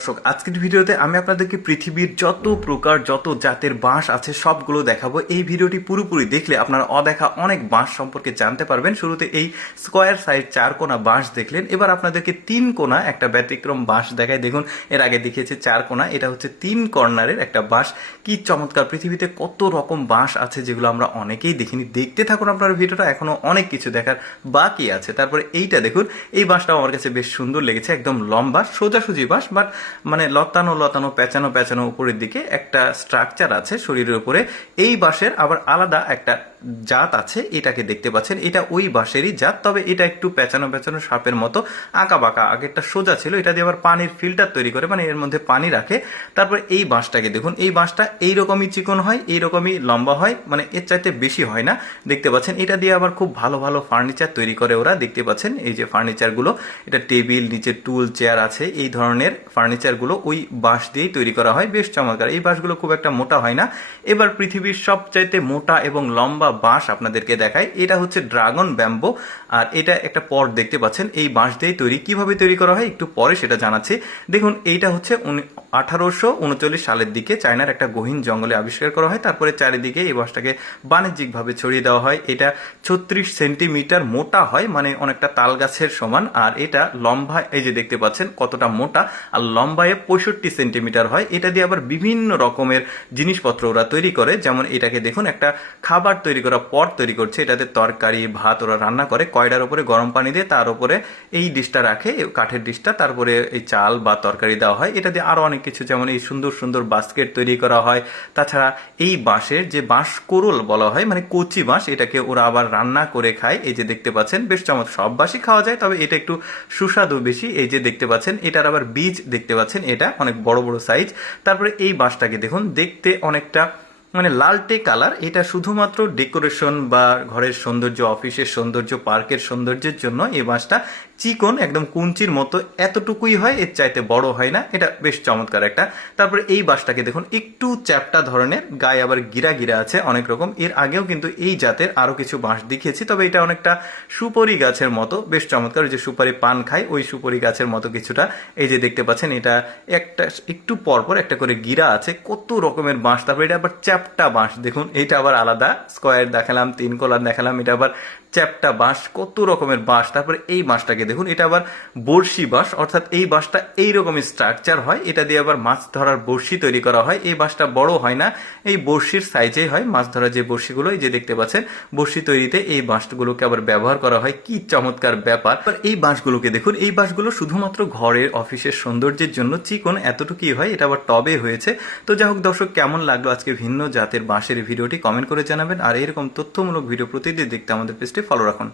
দর্শক, আজকের ভিডিওতে আমি আপনাদেরকে পৃথিবীর যত প্রকার যত জাতের বাঁশ আছে সবগুলো দেখাবো। এই ভিডিওটি পুরোপুরি দেখলে আপনারা অদেখা অনেক বাঁশ সম্পর্কে জানতে পারবেন। শুরুতে এই স্কোয়ার সাইজ চার কোনা বাঁশ দেখলেন। এবার আপনাদেরকে তিন কোনা একটা ব্যতিক্রম বাঁশ দেখায় দেখুন, এর আগে দেখিয়েছে চার কোনা। এটা হচ্ছে তিন কর্নারের একটা বাঁশ। কি চমৎকার, পৃথিবীতে কত রকম বাঁশ আছে যেগুলো আমরা অনেকেই দেখিনি। দেখতে থাকুন আপনার ভিডিওটা, এখনও অনেক কিছু দেখার বাকি আছে। তারপরে এইটা দেখুন, এই বাঁশটাও আমার কাছে বেশ সুন্দর লেগেছে, একদম লম্বা, সোজাসুজি বাঁশ, বাট মানে লতানো লতানো, পেঁচানো পেঁচানো উপরের দিকে একটা স্ট্রাকচার আছে শরীরের উপরে। এই বাঁশের আবার আলাদা একটা জাত আছে, এটাকে দেখতে পাচ্ছেন, এটা ওই বাঁশেরই জাত, তবে এটা একটু পেঁচানো পেঁচানো সাপের মতো আঁকা বাঁকা। আগেরটা সোজা ছিল, এটা দিয়ে আবার পানির ফিল্টার তৈরি করে মানে এর মধ্যে পানি রাখে। তারপর এই বাঁশটাকে দেখুন, এই বাঁশটা এইরকমই চিকন হয়, এইরকমই লম্বা হয় মানে এর চাইতে বেশি হয় না। দেখতে পাচ্ছেন, এটা দিয়ে আবার খুব ভালো ভালো ফার্নিচার তৈরি করে ওরা। দেখতে পাচ্ছেন, এই যে ফার্নিচারগুলো এটা টেবিল, নিচে টুল, চেয়ার আছে, এই ধরনের ফার্নিচারগুলো ওই বাঁশ দিয়েই তৈরি করা হয়। বেশ চমৎকার, এই বাঁশগুলো খুব একটা মোটা হয় না। এবার পৃথিবীর সবচাইতে মোটা এবং লম্বা বাঁশ আপনাদেরকে দেখায় এটা হচ্ছে ড্রাগন ব্যাম্বো, আর এটা একটা পট দেখতে পাচ্ছেন। এই বাঁশ দিয়ে তৈরি। কীভাবে তৈরি করা হয় একটু পরে সেটা জানাচ্ছি। দেখুন, এইটা হচ্ছে আঠারোশো উনচল্লিশ সালের দিকে চায়নার একটা গহীন জঙ্গলে আবিষ্কার করা হয়। তারপরে চারিদিকে এই বাঁশটাকে বাণিজ্যিকভাবে ছড়িয়ে দেওয়া হয়। এটা ছত্রিশ সেন্টিমিটার মোটা হয় মানে অনেকটা তাল গাছের সমান। আর এটা লম্বা, এই যে দেখতে পাচ্ছেন, কতটা মোটা আর লম্বায় পঁয়ষট্টি সেন্টিমিটার হয়। এটা দিয়ে আবার বিভিন্ন রকমের জিনিসপত্র ওরা তৈরি করে। যেমন এটাকে দেখুন, একটা খাবার তৈরি করা পট তৈরি করছে। এটাতে তরকারি, ভাত ওরা রান্না করে। কয়ডার উপরে গরম পানি দিয়ে তার উপরে এই ডিশটা রাখে কাঠের ডিশটা। তারপরে এই চাল বা তরকারি দেওয়া হয়। এটা দিয়ে আরও অনেক কিছু, যেমন এই সুন্দর সুন্দর বাস্কেট তৈরি করা হয়। তাছাড়া এই বাঁশের যে বাঁশ কোরল বলা হয় মানে কচি বাঁশ, এটাকে ওরা আবার রান্না করে খায়। এই যে দেখতে পাচ্ছেন, বেশ চমৎ সব বাঁশই খাওয়া যায়, তবে এটা একটু সুস্বাদু বেশি। এই যে দেখতে পাচ্ছেন, এটার আবার বীজ দেখতে পাচ্ছেন, এটা অনেক বড় বড় সাইজ তারপরে এই বাঁশটাকে দেখুন, দেখতে অনেকটা মানে লালটে কালার, এটা শুধুমাত্র ডেকোরেশন বা ঘরের সৌন্দর্য, অফিসের সৌন্দর্য, পার্কের সৌন্দর্যের জন্য এই বাঁশটা চিকন, একদম কুঞ্চির মতো, এতটুকুই হয়, এর চাইতে বড় হয় না, এটা বেশ চমৎকার একটা। তারপরে এই বাঁশটাকে দেখুন, একটু চ্যাপটা ধরনের, গায়ে আবার গিরা গিরা আছে অনেক রকম, এর আগেও কিন্তু এই জাতের আরও কিছু বাঁশ দেখিয়েছি, তবে এটা অনেকটা সুপরি গাছের মতো, বেশ চমৎকার যে সুপারি পান খায়, ওই সুপরি গাছের মতো কিছুটা, এই যে দেখতে পাচ্ছেন, এটা একটা, একটু পরপর একটা করে গিরা আছে, কত রকমের বাঁশ, তারপরে এটা আবার চ্যাপটা বাঁশ। দেখুন এটা আবার আলাদা। স্কোয়ার দেখালাম তিন কলার দেখালাম এটা আবার চ্যাপটা বাঁশ, কত রকমের বাঁশ? তারপরে এই বাঁশটাকে দেখুন, এটা আবার বড়শি বাঁশ, অর্থাৎ এই বাঁশটা এইরকমই স্ট্রাকচার হয়। এটা দিয়ে আবার মাছ ধরার বড়শি তৈরি করা হয়। এই বাঁশটা বড় হয় না, এই বড়শির সাইজেই হয়। মাছ ধরার যে বড়শিগুলো, এই যে দেখতে পাচ্ছেন, বড়শি তৈরিতে এই বাঁশগুলোকে আবার ব্যবহার করা হয়। কি চমৎকার ব্যাপার! এই বাঁশগুলোকে দেখুন, এই বাঁশগুলো শুধুমাত্র ঘরের অফিসের সৌন্দর্যের জন্য চিকন এতটুকুই হয়, এটা আবার টবে হয়েছে। তো যাই হোক দর্শক, কেমন লাগল আজকে ভিন্ন জাতের বাঁশের ভিডিওটি কমেন্ট করে জানাবেন। আর এরকম তথ্যমূলক ভিডিও প্রতিদিন দেখতে আমাদের পেজটি ফলো রাখুন।